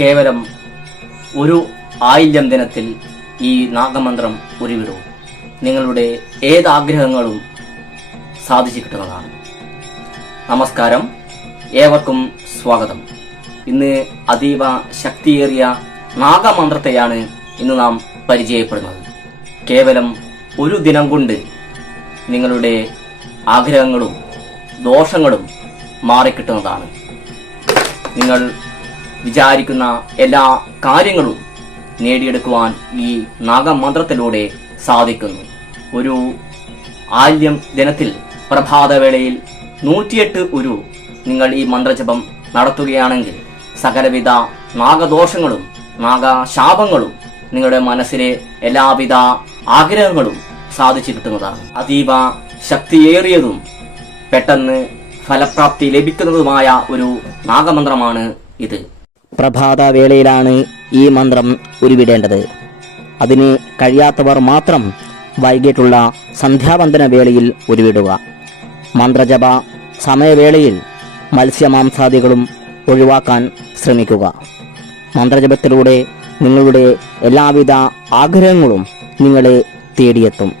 കേവലം ഒരു ആയില്യം ദിനത്തിൽ ഈ നാഗമന്ത്രം ഉരുവിടൂ. നിങ്ങളുടെ ഏതാഗ്രഹങ്ങളും സാധിച്ചു കിട്ടുന്നതാണ്. നമസ്കാരം. ഏവർക്കും സ്വാഗതം. ഇന്ന് അതീവ ശക്തിയേറിയ നാഗമന്ത്രത്തെയാണ് ഇന്ന് നാം പരിചയപ്പെടുന്നത്. കേവലം ഒരു ദിനം കൊണ്ട് നിങ്ങളുടെ ആഗ്രഹങ്ങളും ദോഷങ്ങളും മാറിക്കിട്ടുന്നതാണ്. നിങ്ങൾ വിചാരിക്കുന്ന എല്ലാ കാര്യങ്ങളും നേടിയെടുക്കുവാൻ ഈ നാഗമന്ത്രത്തിലൂടെ സാധിക്കുന്നു. ഒരു ആല്യം ദിനത്തിൽ പ്രഭാതവേളയിൽ നൂറ്റിയെട്ട് ഒരു നിങ്ങൾ ഈ മന്ത്രജപം നടത്തുകയാണെങ്കിൽ സകലവിധ നാഗദോഷങ്ങളും നാഗശാപങ്ങളും നിങ്ങളുടെ മനസ്സിലെ എല്ലാവിധ ആഗ്രഹങ്ങളും സാധിച്ചു കിട്ടുന്നതാണ്. അതീവ ശക്തിയേറിയതും പെട്ടെന്ന് ഫലപ്രാപ്തി ലഭിക്കുന്നതുമായ ഒരു നാഗമന്ത്രമാണ് ഇത്. പ്രഭാതവേളയിലാണ് ഈ മന്ത്രം ഉരുവിടേണ്ടത്. അതിന് കഴിയാത്തവർ മാത്രം വൈകിട്ടുള്ള സന്ധ്യാവന്തന വേളയിൽ ഉരുവിടുക. മന്ത്രജപ സമയവേളയിൽ മത്സ്യമാംസാദികളും ഒഴിവാക്കാൻ ശ്രമിക്കുക. മന്ത്രജപത്തിലൂടെ നിങ്ങളുടെ എല്ലാവിധ ആഗ്രഹങ്ങളും നിങ്ങളെ തേടിയെത്തും.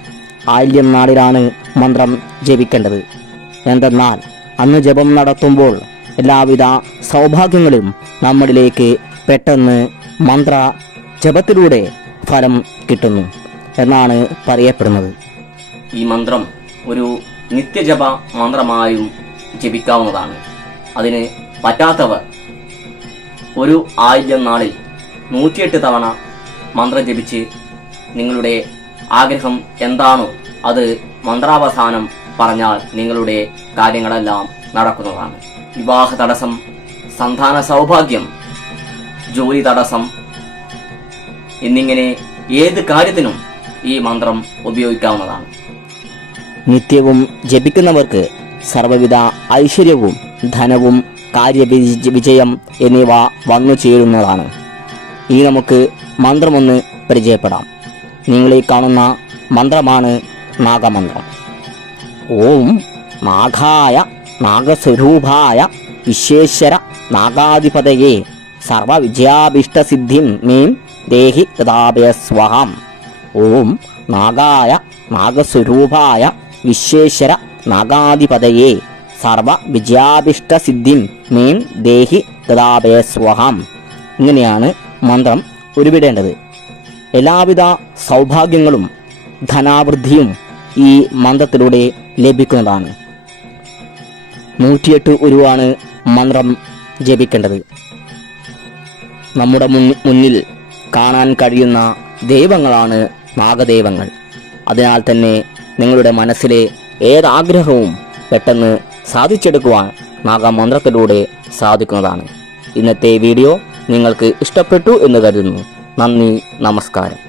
ആയില്യം നാളിലാണ് മന്ത്രം ജപിക്കേണ്ടത്. എന്തെന്നാൽ അന്ന് ജപം നടത്തുമ്പോൾ എല്ലാവിധ സൗഭാഗ്യങ്ങളും നമ്മളിലേക്ക് പെട്ടെന്ന് മന്ത്ര ജപത്തിലൂടെ ഫലം കിട്ടുന്നു എന്നാണ് പറയപ്പെടുന്നത്. ഈ മന്ത്രം ഒരു നിത്യജപ മന്ത്രമായും ജപിക്കാവുന്നതാണ്. അതിന് പറ്റാത്തവർ ഒരു ആയിരം നാളിൽ നൂറ്റിയെട്ട് തവണ മന്ത്രം ജപിച്ച് നിങ്ങളുടെ ആഗ്രഹം എന്താണോ അത് മന്ത്രാവസാനം പറഞ്ഞാൽ നിങ്ങളുടെ കാര്യങ്ങളെല്ലാം നടക്കുന്നതാണ്. വിവാഹ തടസ്സം സന്താന സൗഭാഗ്യം ജോലി തടസ്സം എന്നിങ്ങനെ ഏത് കാര്യത്തിനും ഈ മന്ത്രം ഉപയോഗിക്കാവുന്നതാണ്. നിത്യവും ജപിക്കുന്നവർക്ക് സർവവിധ ഐശ്വര്യവും ധനവും കാര്യവിജയം വിജയം എന്നിവ വന്നു ചേരുന്നതാണ്. ഈ നമുക്ക് മന്ത്രമൊന്ന് പരിചയപ്പെടാം. നിങ്ങളീ കാണുന്ന മന്ത്രമാണ് നാഗമന്ത്രം. ഓം നാഗായ നാഗസ്വരൂപായ വിശ്വേശ്വര നാഗാധിപതയെ സർവവിജയാഭീഷ്ടസിദ്ധിം മീം ദേഹി തഥാഭയസ്വഹം ഓം നാഗായ നാഗസ്വരൂപായ വിശ്വേശ്വര നാഗാധിപതയെ സർവ വിജയാഭിഷ്ടസിദ്ധിം മീം ദേഹി തഥാഭയസ്വഹം ഇങ്ങനെയാണ് മന്ത്രം ഉരുവിടേണ്ടത്. എല്ലാവിധ സൗഭാഗ്യങ്ങളും ധനാവൃദ്ധിയും ഈ മന്ത്രത്തിലൂടെ ലഭിക്കുന്നതാണ്. നൂറ്റിയെട്ട് ഉരുവാണ് മന്ത്രം ജപിക്കേണ്ടത്. നമ്മുടെ മുന്നിൽ കാണാൻ കഴിയുന്ന ദൈവങ്ങളാണ് നാഗദൈവങ്ങൾ. അതിനാൽ തന്നെ നിങ്ങളുടെ മനസ്സിലെ ഏതാഗ്രഹവും പെട്ടെന്ന് സാധിച്ചെടുക്കുവാൻ നാഗമന്ത്രത്തിലൂടെ സാധിക്കുന്നതാണ്. ഇന്നത്തെ വീഡിയോ നിങ്ങൾക്ക് ഇഷ്ടപ്പെട്ടു എന്ന് കരുതുന്നു. നന്ദി നമസ്കാരം.